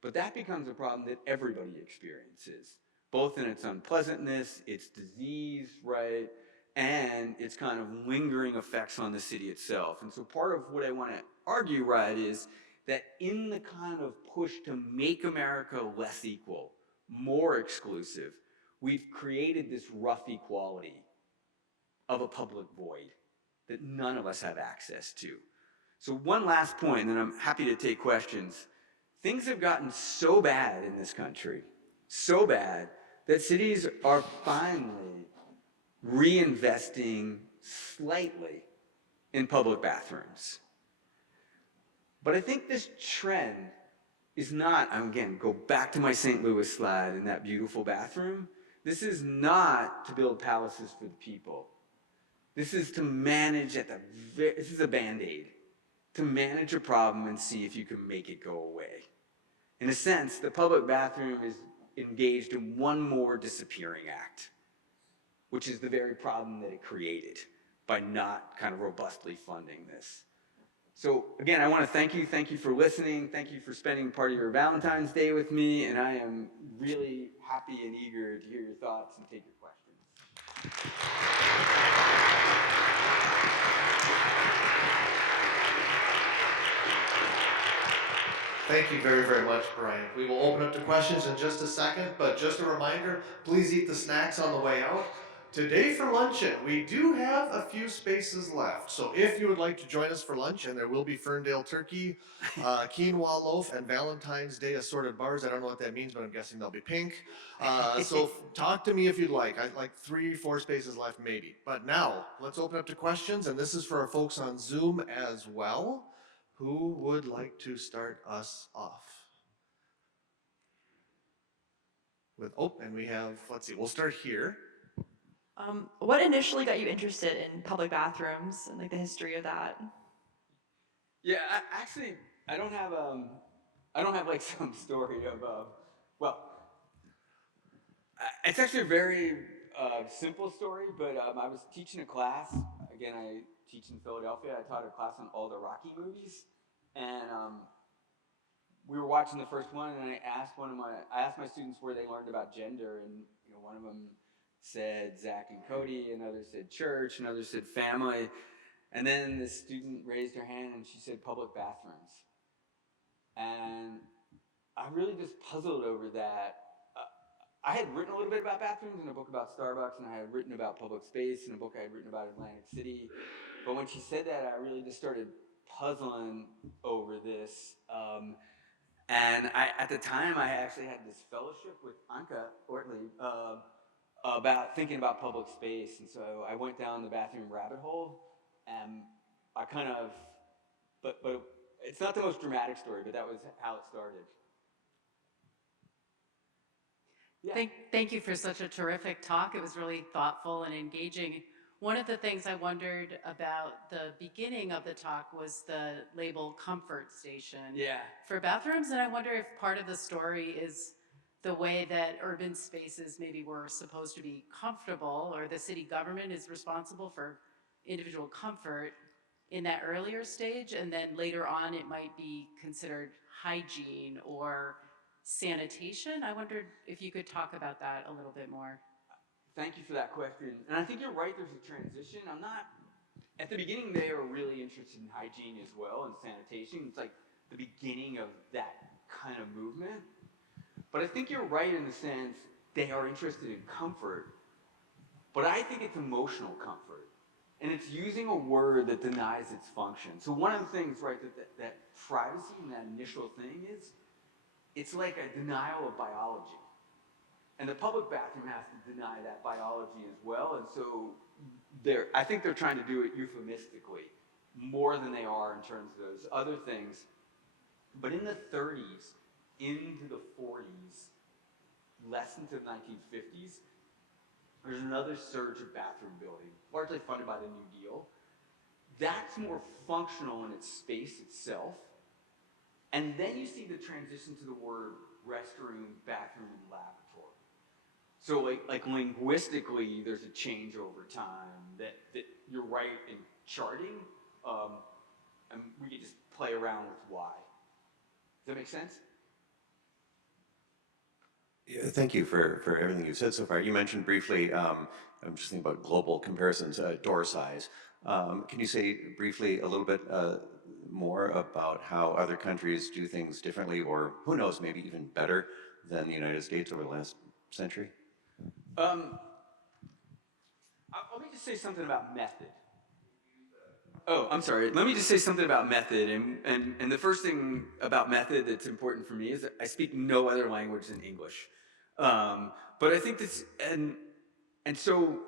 But that becomes a problem that everybody experiences, both in its unpleasantness, its disease, right, and its kind of lingering effects on the city itself. And so part of what I want to argue, right, is that in the kind of push to make America less equal, more exclusive, we've created this rough equality of a public void that none of us have access to. So one last point, and then I'm happy to take questions. Things have gotten so bad in this country, so bad, that cities are finally reinvesting slightly in public bathrooms. But I think this trend is not, again, go back to my St. Louis slide and that beautiful bathroom. This is not to build palaces for the people. This is to manage this is a Band-Aid, to manage a problem and see if you can make it go away. In a sense, the public bathroom is engaged in one more disappearing act, which is the very problem that it created by not kind of robustly funding this. So again, I want to thank you for listening, thank you for spending part of your Valentine's Day with me, and I am really happy and eager to hear your thoughts and take your questions. Thank you very, very much, Brian. We will open up to questions in just a second, but just a reminder, please eat the snacks on the way out. Today for luncheon, we do have a few spaces left. So if you would like to join us for lunch, and there will be Ferndale turkey, quinoa loaf, and Valentine's Day assorted bars. I don't know what that means, but I'm guessing they'll be pink. So talk to me if you'd like. I'd like 3, 4 spaces left maybe. But now, let's open up to questions, and this is for our folks on Zoom as well. Who would like to start us off? And we have, let's see, we'll start here. What initially got you interested in public bathrooms and like the history of that? Yeah, I don't have like some story of, well, it's actually a very simple story, but I was teaching a class. Again, I teach in Philadelphia. I taught a class on all the Rocky movies, and we were watching the first one, and I asked my students where they learned about gender, and one of them said Zach and Cody, another said church, another said family, and then the student raised her hand and she said public bathrooms, and I really just puzzled over that. I had written a little bit about bathrooms in a book about Starbucks, and I had written about public space in a book I had written about Atlantic City, but when she said that, I really just started puzzling over this. And at the time, I actually had this fellowship with Anka Ortley about thinking about public space. And so I went down the bathroom rabbit hole, and I kind of, but it's not the most dramatic story, but that was how it started. Yeah. Thank you for such a terrific talk. It was really thoughtful and engaging. One of the things I wondered about the beginning of the talk was the label comfort station for bathrooms. And I wonder if part of the story is the way that urban spaces maybe were supposed to be comfortable, or the city government is responsible for individual comfort in that earlier stage. And then later on, it might be considered hygiene or sanitation. I wondered if you could talk about that a little bit more. Thank you for that question. And I think you're right, there's a transition. At the beginning, they are really interested in hygiene as well and sanitation. It's like the beginning of that kind of movement. But I think you're right in the sense they are interested in comfort, but I think it's emotional comfort. And it's using a word that denies its function. So one of the things, right, that privacy and that initial thing is, it's like a denial of biology. And the public bathroom has to deny that biology as well. And so I think they're trying to do it euphemistically more than they are in terms of those other things. But in the 30s, into the 40s, less into the 1950s, there's another surge of bathroom building, largely funded by the New Deal. That's more functional in its space itself. And then you see the transition to the word restroom, bathroom, and laboratory. So like linguistically, there's a change over time that you're right in charting, and we can just play around with why. Does that make sense? Yeah, thank you for everything you've said so far. You mentioned briefly, I'm just thinking about global comparisons, door size. Can you say briefly a little bit more about how other countries do things differently, or who knows, maybe even better than the United States over the last century? Let me just say something about method. Oh, I'm sorry. Let me just say something about method. And the first thing about method that's important for me is that I speak no other language than English. But I think this, and so,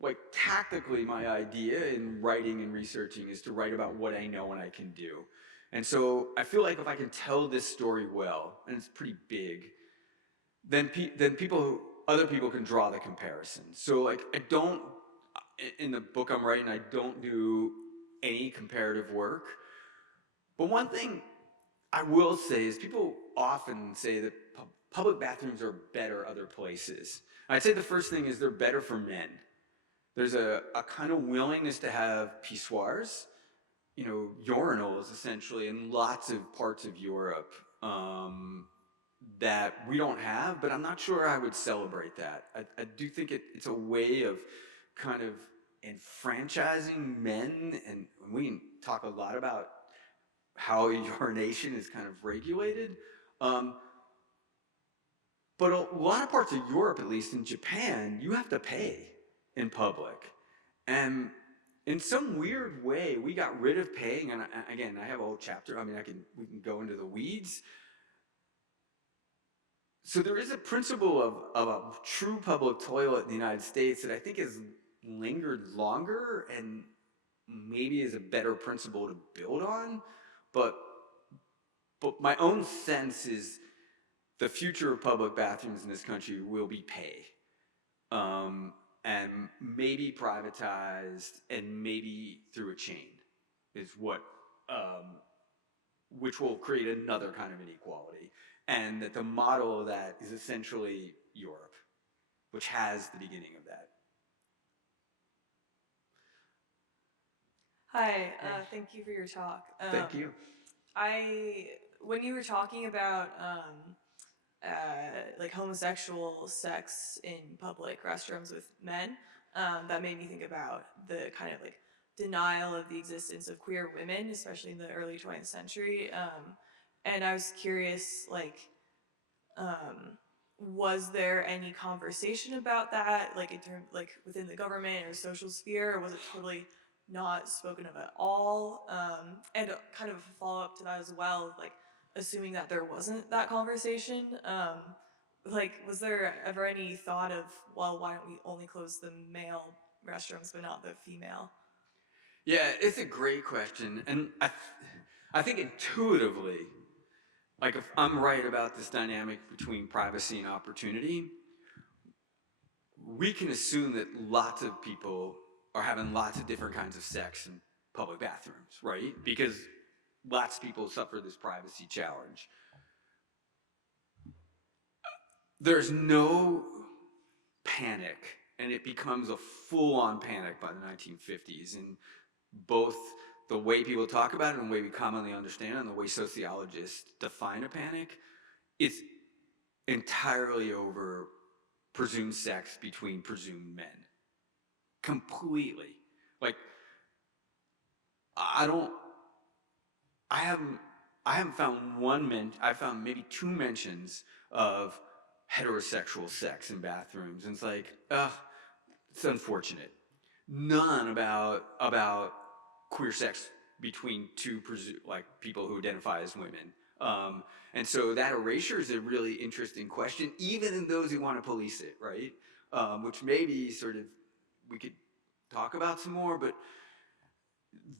like, tactically, my idea in writing and researching is to write about what I know and I can do. And so I feel like if I can tell this story well, and it's pretty big, then other people can draw the comparison. So like in the book I'm writing, I don't do any comparative work. But one thing I will say is people often say that public bathrooms are better other places. I'd say the first thing is they're better for men. There's a kind of willingness to have pissoirs, urinals essentially in lots of parts of Europe. That we don't have, but I'm not sure I would celebrate that. I do think it's a way of kind of enfranchising men, and we can talk a lot about how urination is kind of regulated. But a lot of parts of Europe, at least in Japan, you have to pay. in public. And in some weird way, we got rid of paying. And again, I have a whole chapter. I mean, we can go into the weeds. So there is a principle of a true public toilet in the United States that I think has lingered longer and maybe is a better principle to build on. But my own sense is the future of public bathrooms in this country will be pay. And maybe privatized and maybe through a chain is what, which will create another kind of inequality. And that the model of that is essentially Europe, which has the beginning of that. Hi, thank you for your talk. Thank you. When you were talking about like homosexual sex in public restrooms with men, that made me think about the kind of like denial of the existence of queer women, especially in the early 20th century. And I was curious, like, was there any conversation about that, like in terms, like within the government or social sphere, or was it totally not spoken of at all? And kind of a follow up to that as well, like assuming that there wasn't that conversation, like was there ever any thought of, well, why don't we only close the male restrooms but not the female? Yeah, it's a great question. And I think intuitively, like if I'm right about this dynamic between privacy and opportunity, we can assume that lots of people are having lots of different kinds of sex in public bathrooms, right? Because lots of people suffer this privacy challenge. There's no panic, and it becomes a full-on panic by the 1950s. And both the way people talk about it and the way we commonly understand it and the way sociologists define a panic, it's entirely over presumed sex between presumed men. Completely. Like, I haven't found I found maybe 2 mentions of heterosexual sex in bathrooms. And it's like, it's unfortunate. None about queer sex between two like people who identify as women. And so that erasure is a really interesting question, even in those who want to police it, right? Which maybe sort of we could talk about some more, but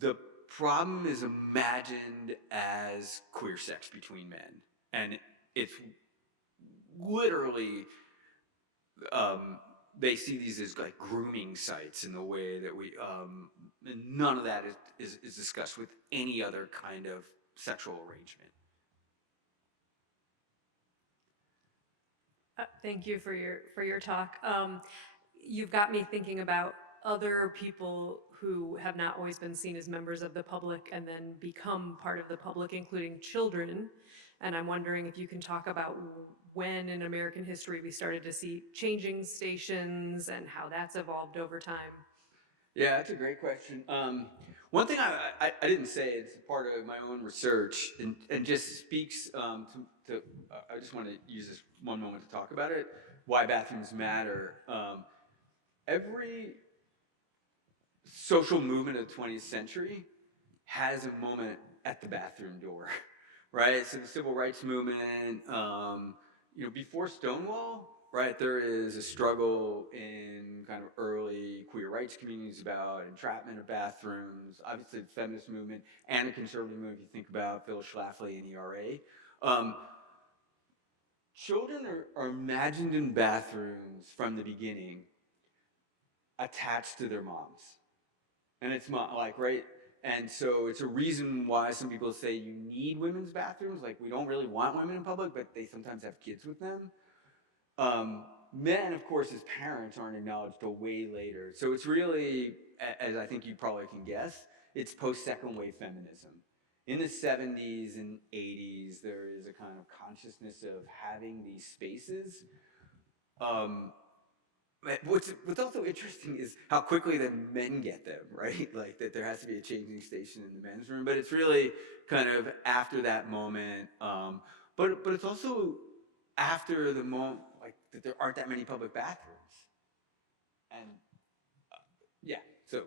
the problem is imagined as queer sex between men. And it's literally, they see these as like grooming sites in the way that we, and none of that is discussed with any other kind of sexual arrangement. Thank you for your talk. You've got me thinking about other people who have not always been seen as members of the public and then become part of the public, including children. And I'm wondering if you can talk about when in American history we started to see changing stations and how that's evolved over time. Yeah, that's a great question. One thing I didn't say, it's part of my own research and just speaks to I just want to use this one moment to talk about it, why bathrooms matter. Every social movement of the 20th century has a moment at the bathroom door, right? So the civil rights movement, before Stonewall, right, there is a struggle in kind of early queer rights communities about entrapment of bathrooms, obviously the feminist movement and the conservative movement, if you think about Phyllis Schlafly and ERA. Children are imagined in bathrooms from the beginning attached to their moms. And it's like, right? And so it's a reason why some people say you need women's bathrooms. Like, we don't really want women in public, but they sometimes have kids with them. Men, of course, as parents aren't acknowledged till way later. So it's really, as I think you probably can guess, it's post-second wave feminism. In the 70s and 80s, there is a kind of consciousness of having these spaces. What's also interesting is how quickly the men get them, right? Like that there has to be a changing station in the men's room, but it's really kind of after that moment. But it's also after the moment, like that there aren't that many public bathrooms, and Yeah. So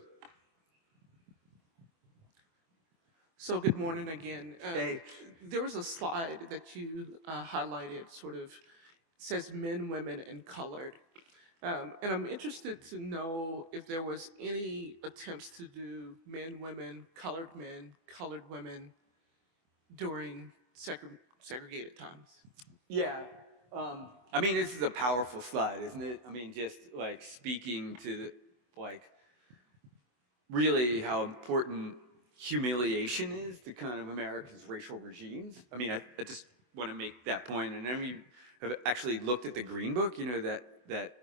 So good morning again. hey. There was a slide that you highlighted, sort of says men, women, and colored. And I'm interested to know if there was any attempts to do men, colored women during segregated times. Yeah. I mean, this is a powerful slide, isn't it? I mean, just like speaking to like really how important humiliation is to kind of America's racial regimes. I mean, I just want to make that point. And then we have actually looked at the Green Book, you know, that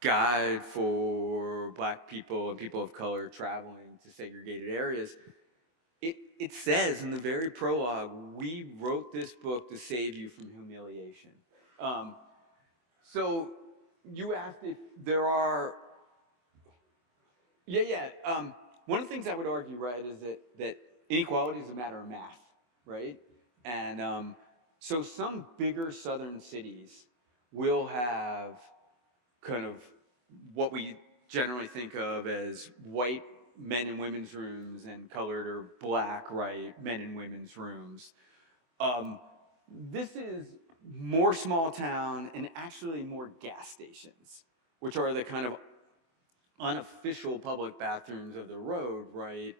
guide for Black people and people of color traveling to segregated areas. It says in the very prologue, we wrote this book to save you from humiliation. Um, so you asked if there are, yeah. One of the things I would argue, right, is that inequality is a matter of math, right? And so some bigger southern cities will have kind of what we generally think of as white men and women's rooms and colored or black, right, men and women's rooms. Um, this is more small town and actually more gas stations, which are the kind of unofficial public bathrooms of the road, right?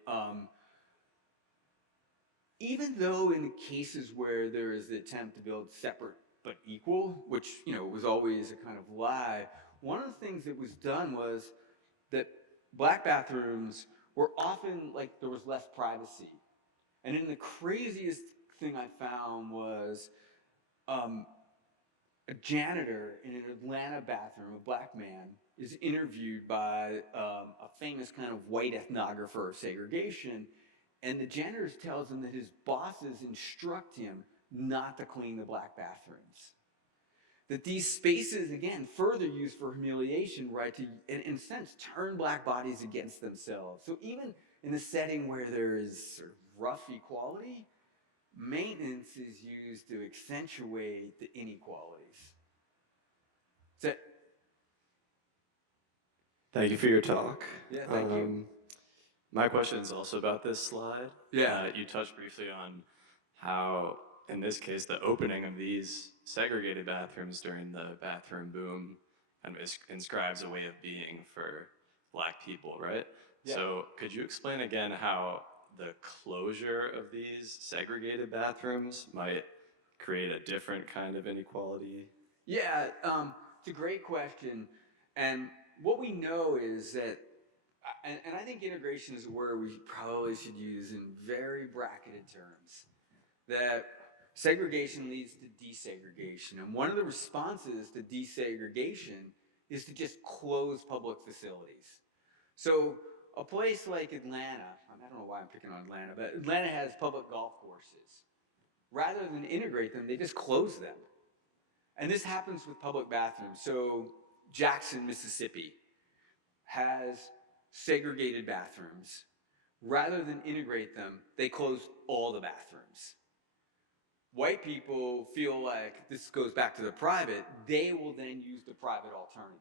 Even though in cases where there is the attempt to build separate but equal, which was always a kind of lie, one of the things that was done was that Black bathrooms were often like there was less privacy. And then the craziest thing I found was um, a janitor in an Atlanta bathroom, a Black man, is interviewed by a famous kind of white ethnographer of segregation. And the janitor tells him that his bosses instruct him not to clean the Black bathrooms. That these spaces, again, further used for humiliation, right, to, in a sense, turn Black bodies against themselves. So even in a setting where there is sort of rough equality, maintenance is used to accentuate the inequalities. So, Thank you for your talk. yeah, thank you. My question is also about this slide. Yeah. You touched briefly on how, in this case, the opening of these segregated bathrooms during the bathroom boom kind of inscribes a way of being for Black people, right? Yeah. So could you explain again how the closure of these segregated bathrooms might create a different kind of inequality? Yeah, it's a great question. And what we know is that, and I think integration is a word we probably should use in very bracketed terms, that segregation leads to desegregation. And one of the responses to desegregation is to just close public facilities. So a place like Atlanta, I don't know why I'm picking on Atlanta, but Atlanta has public golf courses. Rather than integrate them, they just close them. And this happens with public bathrooms. So Jackson, Mississippi has segregated bathrooms. Rather than integrate them, they close all the bathrooms. White people feel like this goes back to the private, they will then use the private alternative.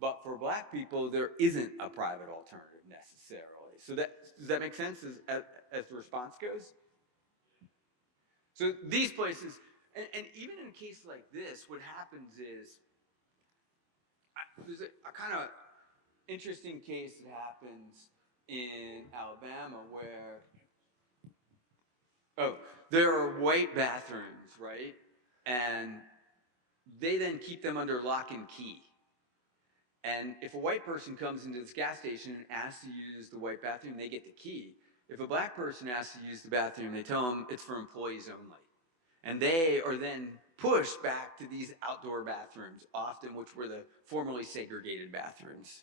But for Black people, there isn't a private alternative necessarily. So does that make sense as the response goes? So these places, and even in a case like this, what happens is, there's a kind of interesting case that happens in Alabama where, there are white bathrooms, right? And they then keep them under lock and key. And if a white person comes into this gas station and asks to use the white bathroom, they get the key. If a Black person asks to use the bathroom, they tell them it's for employees only. And they are then pushed back to these outdoor bathrooms, often which were the formerly segregated bathrooms.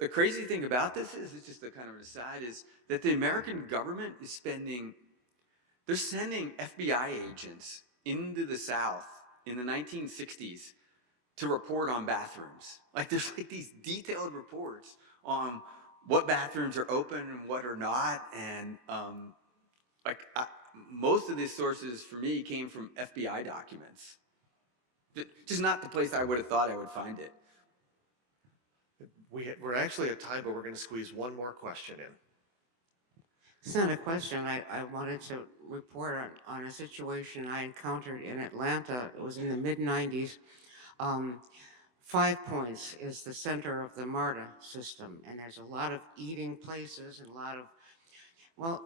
The crazy thing about this is, it's just a kind of aside, is that the American government is they're sending FBI agents into the South in the 1960s to report on bathrooms. Like there's like these detailed reports on what bathrooms are open and what are not. And most of these sources for me came from FBI documents. Just not the place I would have thought I would find it. We're actually at time, but we're going to squeeze one more question in. It's not a question. I wanted to report on a situation I encountered in Atlanta. It was in the mid-90s. 5 Points is the center of the MARTA system, and there's a lot of eating places and a lot of, well,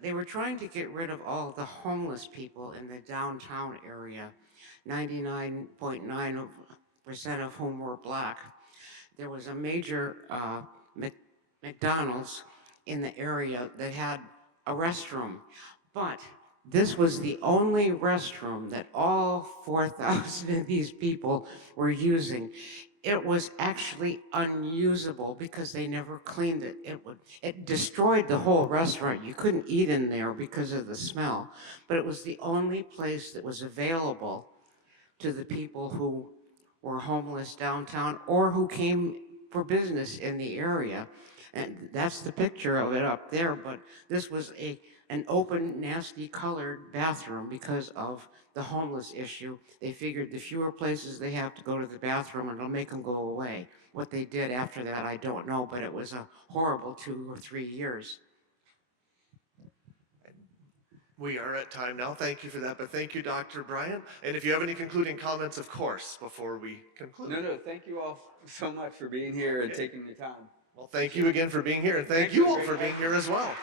they were trying to get rid of all the homeless people in the downtown area, 99.9% of whom were black. There was a major McDonald's in the area that had a restroom, but this was the only restroom that all 4,000 of these people were using. It was actually unusable because they never cleaned it. It destroyed the whole restaurant. You couldn't eat in there because of the smell, but it was the only place that was available to the people who were homeless downtown or who came for business in the area. And that's the picture of it up there, but this was an open, nasty colored bathroom because of the homeless issue. They figured the fewer places they have to go to the bathroom, it'll make them go away. What they did after that, I don't know, but it was a horrible 2 or 3 years. We are at time now. Thank you for that, but thank you, Dr. Bryant. And if you have any concluding comments, of course, before we conclude. No, thank you all so much for being here and taking the time. Well, thank you again for being here, and thank you all for being here as well.